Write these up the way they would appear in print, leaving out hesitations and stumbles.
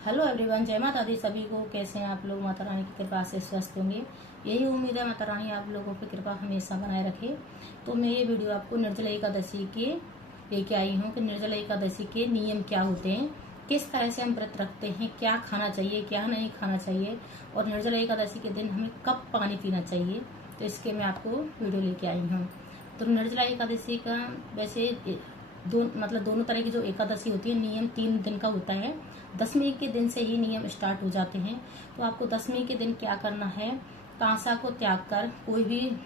Hello everyone, जय माता दी सभी को। कैसे हैं आप लोग? माता रानी की कृपा से स्वस्थ होंगे, यही उम्मीद है। माता रानी आप लोगों की कृपा हमेशा बनाए रखे। तो मैं ये वीडियो आपको निर्जला एकादशी के लेके आई हूँ कि निर्जला एकादशी के नियम क्या होते हैं, किस तरह से हम व्रत रखते हैं, क्या खाना चाहिए क्या नहीं खाना चाहिए, और निर्जला एकादशी के दिन हमें कब पानी पीना चाहिए। तो इसके मैं आपको वीडियो लेके आई हूँ। तो निर्जला एकादशी का वैसे दोनों तरह की जो एकादशी होती है, नियम 3 दिन का होता है। 10वीं के दिन से ही नियम स्टार्ट हो जाते हैं। तो आपको 10वीं के दिन क्या करना है, कांसा को त्याग कर कोई भी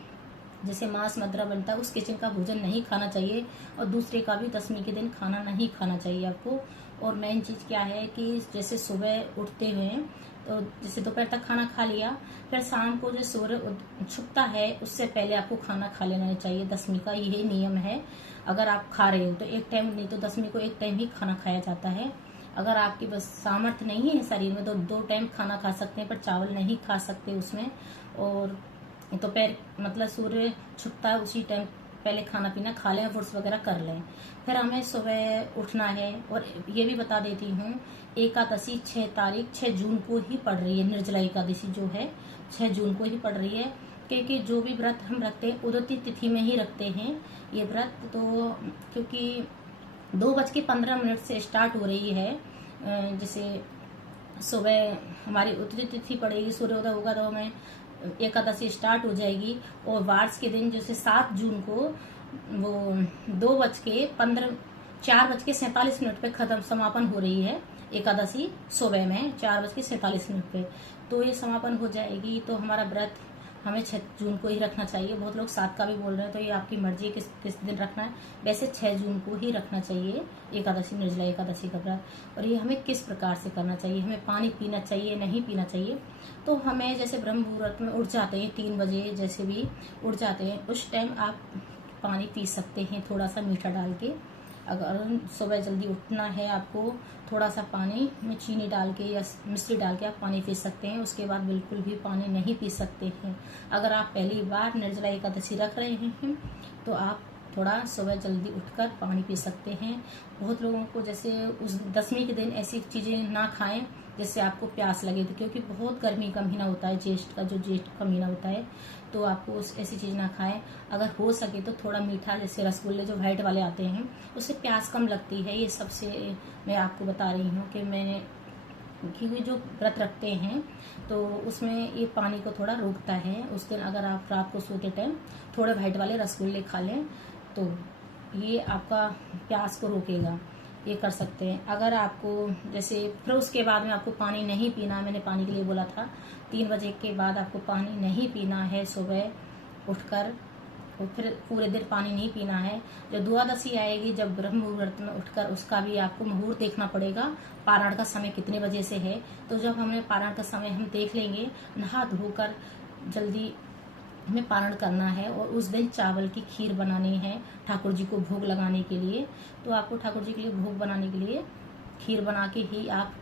जैसे मांस मदिरा बनता है उस किचन का भोजन नहीं खाना चाहिए, और दूसरे का भी 10वीं के दिन खाना नहीं खाना चाहिए आपको। और मेन चीज क्या है कि जैसे सुबह उठते हुए तो जैसे दोपहर तक खाना खा लिया, फिर शाम को जो सूर्य छुपता है उससे पहले आपको खाना खा लेना चाहिए। 10वीं का यही नियम है। अगर आप खा रहे हो तो एक टाइम, नहीं तो 10वीं को एक टाइम ही खाना खाया जाता है। अगर आपकी बस सामर्थ्य नहीं है शरीर में तो 2 टाइम खाना खा सकते हैं, पर चावल नहीं खा सकते उसमें। और दोपहर मतलब सूर्य छुपता है उसी टाइम पहले खाना पीना खा लें, फ्रूट्स वगैरह कर लें। फिर हमें सुबह उठना है। और ये भी बता देती हूँ, एकादशी 6 जून को ही पड़ रही है। निर्जला एकादशी जो है 6 जून को ही पड़ रही है, क्योंकि जो भी व्रत हम रखते हैं उदती तिथि में ही रखते हैं ये व्रत। तो क्योंकि 2:15 से स्टार्ट हो रही है, जैसे सुबह हमारी उदती तिथि पड़ेगी, सूर्योदय होगा तो हमें एकादशी स्टार्ट हो जाएगी। और वार्ष के दिन जैसे 7 जून को वो 4:47 पे खत्म समापन हो रही है एकादशी। सुबह में 4:47 पे तो ये समापन हो जाएगी। तो हमारा व्रत हमें 6 जून को ही रखना चाहिए। बहुत लोग 7 का भी बोल रहे हैं, तो ये आपकी मर्जी है किस दिन रखना है। वैसे 6 जून को ही रखना चाहिए एकादशी, निर्जला एकादशी का व्रत। और ये हमें किस प्रकार से करना चाहिए, हमें पानी पीना चाहिए नहीं पीना चाहिए। तो हमें जैसे ब्रह्म मुहूर्त में उठ जाते हैं 3 बजे, जैसे भी उठ जाते हैं उस टाइम आप पानी पी सकते हैं थोड़ा सा मीठा डाल के। अगर सुबह जल्दी उठना है आपको, थोड़ा सा पानी में चीनी डाल के या मिश्री डाल के आप पानी पी सकते हैं। उसके बाद बिल्कुल भी पानी नहीं पी सकते हैं। अगर आप पहली बार निर्जला एकादशी रख रहे हैं तो आप थोड़ा सुबह जल्दी उठकर पानी पी सकते हैं। बहुत लोगों को जैसे उस 10वीं के दिन ऐसी चीजें ना खाएं जिससे आपको प्यास लगे, तो क्योंकि बहुत गर्मी का महीना होता है, ज्येष्ठ का महीना होता है, तो आपको ऐसी चीज ना खाएं। अगर हो सके तो थोड़ा मीठा, जैसे रसगुल्ले जो व्हाइट वाले आते हैं उससे प्यास कम लगती है। ये सबसे मैं आपको बता रही हूँ कि मैंने क्योंकि जो व्रत रखते हैं तो उसमें ये पानी को थोड़ा रोकता है। उस दिन अगर आप रात को सोते टाइम थोड़े व्हाइट वाले रसगुल्ले खा लें तो ये आपका प्यास को रोकेगा। ये कर सकते हैं। अगर आपको जैसे फिर उसके बाद में आपको पानी नहीं पीना, मैंने पानी के लिए बोला था 3 बजे के बाद आपको पानी नहीं पीना है सुबह उठकर, और फिर पूरे दिन पानी नहीं पीना है। जब द्वादशी आएगी, जब ब्रह्म मुहूर्त में उठकर, उसका भी आपको मुहूर्त देखना पड़ेगा, पारण का समय कितने बजे से है। तो जब हमने पारण का समय हम देख लेंगे, नहा धोकर जल्दी हमें पारण करना है। और उस दिन चावल की खीर बनानी है ठाकुर जी को भोग लगाने के लिए। तो आपको ठाकुर जी के लिए भोग बनाने के लिए खीर बना के ही आप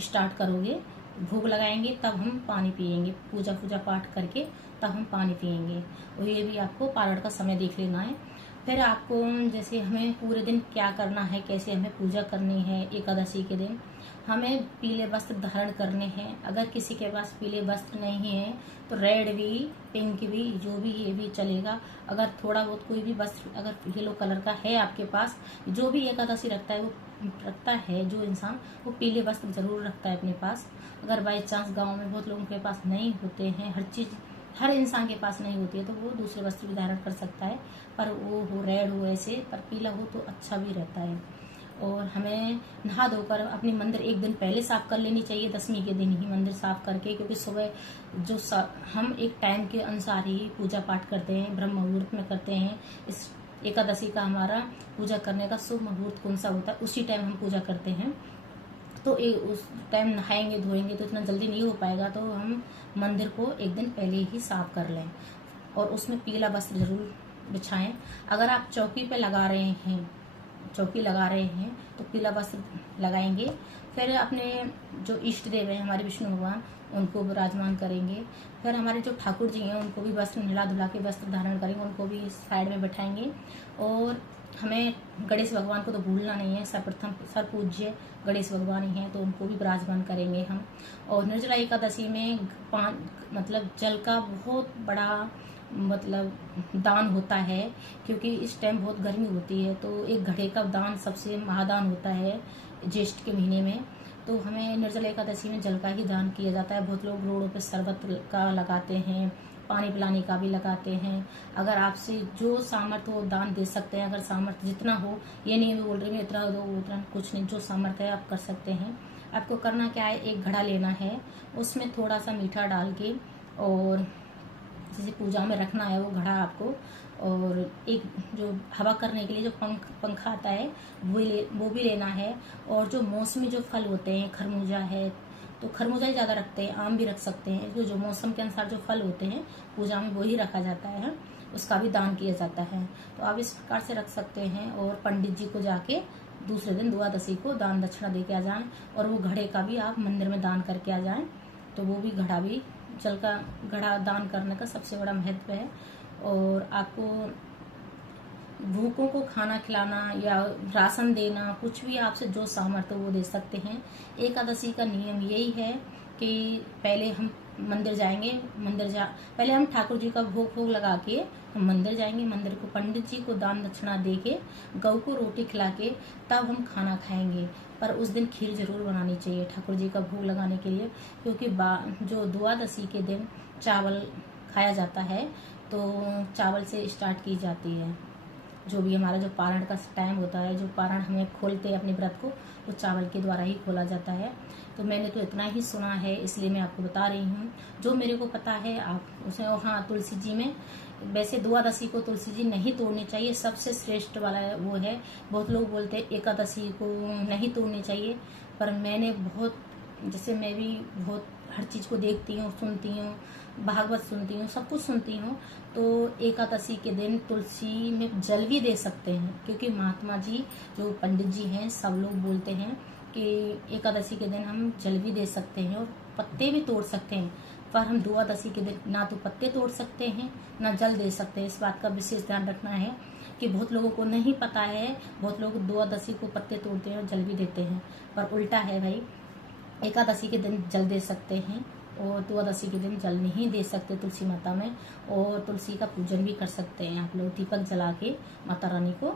स्टार्ट करोगे, भोग लगाएंगे, तब हम पानी पियेंगे। पूजा पाठ करके तब हम पानी पियेंगे। और ये भी आपको पारण का समय देख लेना है। फिर आपको जैसे हमें पूरे दिन क्या करना है, कैसे हमें पूजा करनी है। एकादशी के दिन हमें पीले वस्त्र धारण करने हैं। अगर किसी के पास पीले वस्त्र नहीं है तो रेड भी, पिंक भी, जो भी ये भी चलेगा। अगर थोड़ा बहुत कोई भी वस्त्र अगर येलो कलर का है आपके पास, जो भी एकादशी रखता है वो रखता है, जो इंसान वो पीले वस्त्र जरूर रखता है अपने पास। अगर बाई चांस गाँव में बहुत लोगों के पास नहीं होते हैं, हर इंसान के पास नहीं होती है, तो वो दूसरे वस्त्र भी धारण कर सकता है। पर वो हो रेड हो ऐसे, पर पीला हो तो अच्छा भी रहता है। और हमें नहा धोकर अपनी मंदिर एक दिन पहले साफ कर लेनी चाहिए। 10वीं के दिन ही मंदिर साफ करके, क्योंकि सुबह जो हम एक टाइम के अनुसार ही पूजा पाठ करते हैं, ब्रह्म मुहूर्त में करते हैं। इस एकादशी का हमारा पूजा करने का शुभ मुहूर्त कौन सा होता है, उसी टाइम हम पूजा करते हैं। तो उस टाइम नहाएंगे धोएंगे तो इतना जल्दी नहीं हो पाएगा। तो हम मंदिर को एक दिन पहले ही साफ कर लें, और उसमें पीला वस्त्र जरूर बिछाएं। अगर आप चौकी लगा रहे हैं तो पीला वस्त्र लगाएंगे फिर अपने जो इष्ट देव हैं हमारे विष्णु भगवान, उनको विराजमान करेंगे। फिर हमारे जो ठाकुर जी हैं उनको भी वस्त्र नहला धुला के वस्त्र धारण करेंगे, उनको भी साइड में बैठाएंगे। और हमें गणेश भगवान को तो भूलना नहीं है, सर्वप्रथम सर्वपूज्य गणेश भगवान ही हैं, तो उनको भी विराजमान करेंगे हम। और निर्जला एकादशी में मतलब जल का बहुत बड़ा मतलब दान होता है, क्योंकि इस टाइम बहुत गर्मी होती है, तो एक घड़े का दान सबसे महादान होता है ज्येष्ठ के महीने में। तो हमें निर्जला एकादशी में जल का ही दान किया जाता है। बहुत लोग रोडों पे शरबत का लगाते हैं, पानी पिलाने का भी लगाते हैं। अगर आपसे जो सामर्थ्य हो दान दे सकते हैं, अगर सामर्थ्य जितना हो, ये नहीं बोल रही मैं इतना दो उतना, कुछ नहीं, जो सामर्थ्य है आप कर सकते हैं। आपको करना क्या है, एक घड़ा लेना है, उसमें थोड़ा सा मीठा डाल के और जैसे पूजा में रखना है वो घड़ा आपको, और एक जो हवा करने के लिए जो पंखा आता है वो भी लेना है। और जो मौसमी जो फल होते हैं, खरबूजा है तो खरबूजा ही ज़्यादा रखते हैं, आम भी रख सकते हैं। जो मौसम के अनुसार जो फल होते हैं पूजा में वही रखा जाता है, उसका भी दान किया जाता है। तो आप इस प्रकार से रख सकते हैं। और पंडित जी को जाके दूसरे दिन द्वादशी को दान दक्षिणा दे के आ जाएं, और वो घड़े का भी आप मंदिर में दान करके आ जाएं। तो वो भी घड़ा भी जल का घड़ा दान करने का सबसे बड़ा महत्व है। और आपको भूखों को खाना खिलाना या राशन देना, कुछ भी आपसे जो सामर्थ्य वो दे सकते हैं। एकादशी का नियम यही है कि पहले हम मंदिर जाएंगे, पहले हम ठाकुर जी का भोग लगा के हम मंदिर जाएंगे, मंदिर को पंडित जी को दान दक्षिणा दे के गऊ को रोटी खिला के तब हम खाना खाएंगे। पर उस दिन खीर जरूर बनानी चाहिए ठाकुर जी का भोग लगाने के लिए, क्योंकि जो द्वादशी के दिन चावल खाया जाता है, तो चावल से स्टार्ट की जाती है। जो भी हमारा जो पारण का टाइम होता है, जो पारण हमें खोलते हैं अपने व्रत को, वो चावल के द्वारा ही खोला जाता है। तो मैंने तो इतना ही सुना है, इसलिए मैं आपको बता रही हूँ जो मेरे को पता है आप उसमें। हाँ, तुलसी जी में वैसे द्वादशी को तुलसी जी नहीं तोड़नी चाहिए, सबसे श्रेष्ठ वाला वो है। बहुत लोग बोलते हैं एकादशी को नहीं तोड़नी चाहिए, पर मैंने बहुत, जैसे मैं भी बहुत हर चीज़ को देखती हूँ, सुनती हूँ, भागवत सुनती हूँ, सब कुछ सुनती हूँ। तो एकादशी के दिन तुलसी में जल भी दे सकते हैं, क्योंकि महात्मा जी जो पंडित जी हैं सब लोग बोलते हैं कि एकादशी के दिन हम जल भी दे सकते हैं और पत्ते भी तोड़ सकते हैं। पर हम द्वादशी के दिन ना तो पत्ते तोड़ सकते हैं ना जल दे सकते हैं। इस बात का विशेष ध्यान रखना है कि बहुत लोगों को नहीं पता है, बहुत लोग द्वादशी को पत्ते तोड़ते हैं और जल भी देते हैं, पर उल्टा है भाई। एकादशी के दिन जल दे सकते हैं और द्वादशी के दिन जल नहीं दे सकते तुलसी माता में। और तुलसी का पूजन भी कर सकते हैं आप लोग, दीपक जला के माता रानी को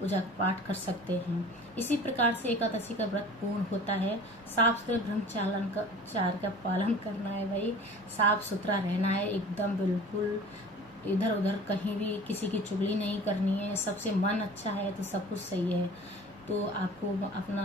पूजा पाठ कर सकते हैं। इसी प्रकार से एकादशी का व्रत पूर्ण होता है। साफ सुथरे ब्रह्मचार का पालन करना है भाई, साफ सुथरा रहना है एकदम, बिल्कुल इधर उधर कहीं भी किसी की चुगली नहीं करनी है। सबसे मन अच्छा है तो सब कुछ सही है। तो आपको अपना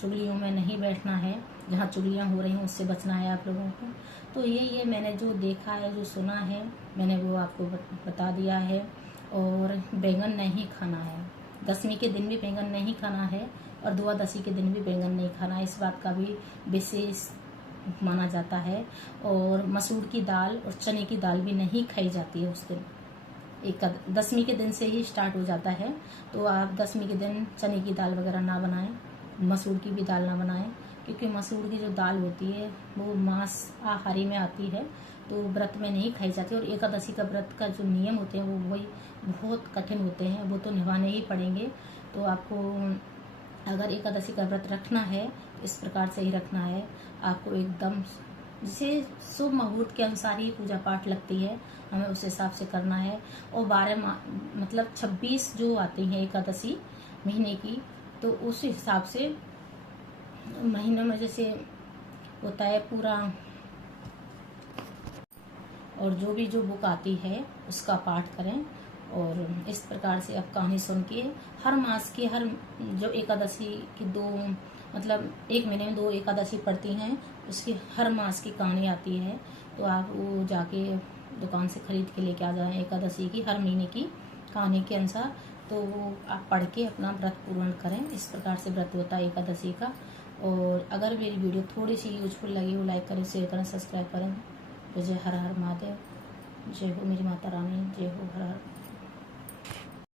चुगलियों में नहीं बैठना है, जहाँ चुगलियाँ हो रही हैं उससे बचना है आप लोगों को। तो ये मैंने जो देखा है, जो सुना है, मैंने वो आपको बता दिया है। और बैंगन नहीं खाना है, दशमी के दिन भी बैंगन नहीं खाना है और द्वादशी के दिन भी बैंगन नहीं खाना है। इस बात का भी विशेष माना जाता है। और मसूर की दाल और चने की दाल भी नहीं खाई जाती है उस दिन। दशमी के दिन से ही स्टार्ट हो जाता है। तो आप दशमी के दिन चने की दाल वगैरह ना बनाएं, मसूर की भी दाल ना बनाएं, क्योंकि मसूर की जो दाल होती है वो मांसाहारी में आती है, तो व्रत में नहीं खाई जाती। और एकादशी का व्रत का जो नियम होते हैं वो वही बहुत कठिन होते हैं, वो तो निभाने ही पड़ेंगे। तो आपको अगर एकादशी का व्रत रखना है इस प्रकार से ही रखना है। आपको एकदम जिसे शुभ मुहूर्त के अनुसार ही पूजा पाठ लगती है, हमें उस हिसाब से करना है। और 12 मतलब 26 जो आती हैं एकादशी महीने की, तो उस हिसाब से महीनों में जैसे होता है पूरा, और जो बुक आती है उसका पाठ करें। और इस प्रकार से आप कहानी सुन के हर मास की हर जो एकादशी की मतलब एक महीने में 2 एकादशी पड़ती हैं, उसकी हर मास की कहानी आती है। तो आप वो जाके दुकान से खरीद के लेके आ जाएं एकादशी की हर महीने की कहानी के अनुसार। तो वो आप पढ़ के अपना व्रत पूर्ण करें। इस प्रकार से व्रत होता है एकादशी का। और अगर मेरी वीडियो थोड़ी सी यूजफुल लगी हो, लाइक करें, शेयर करें, सब्सक्राइब करें। तो जय हर हर महादेव, जय हो मेरी माता रानी, जय हो हर हर।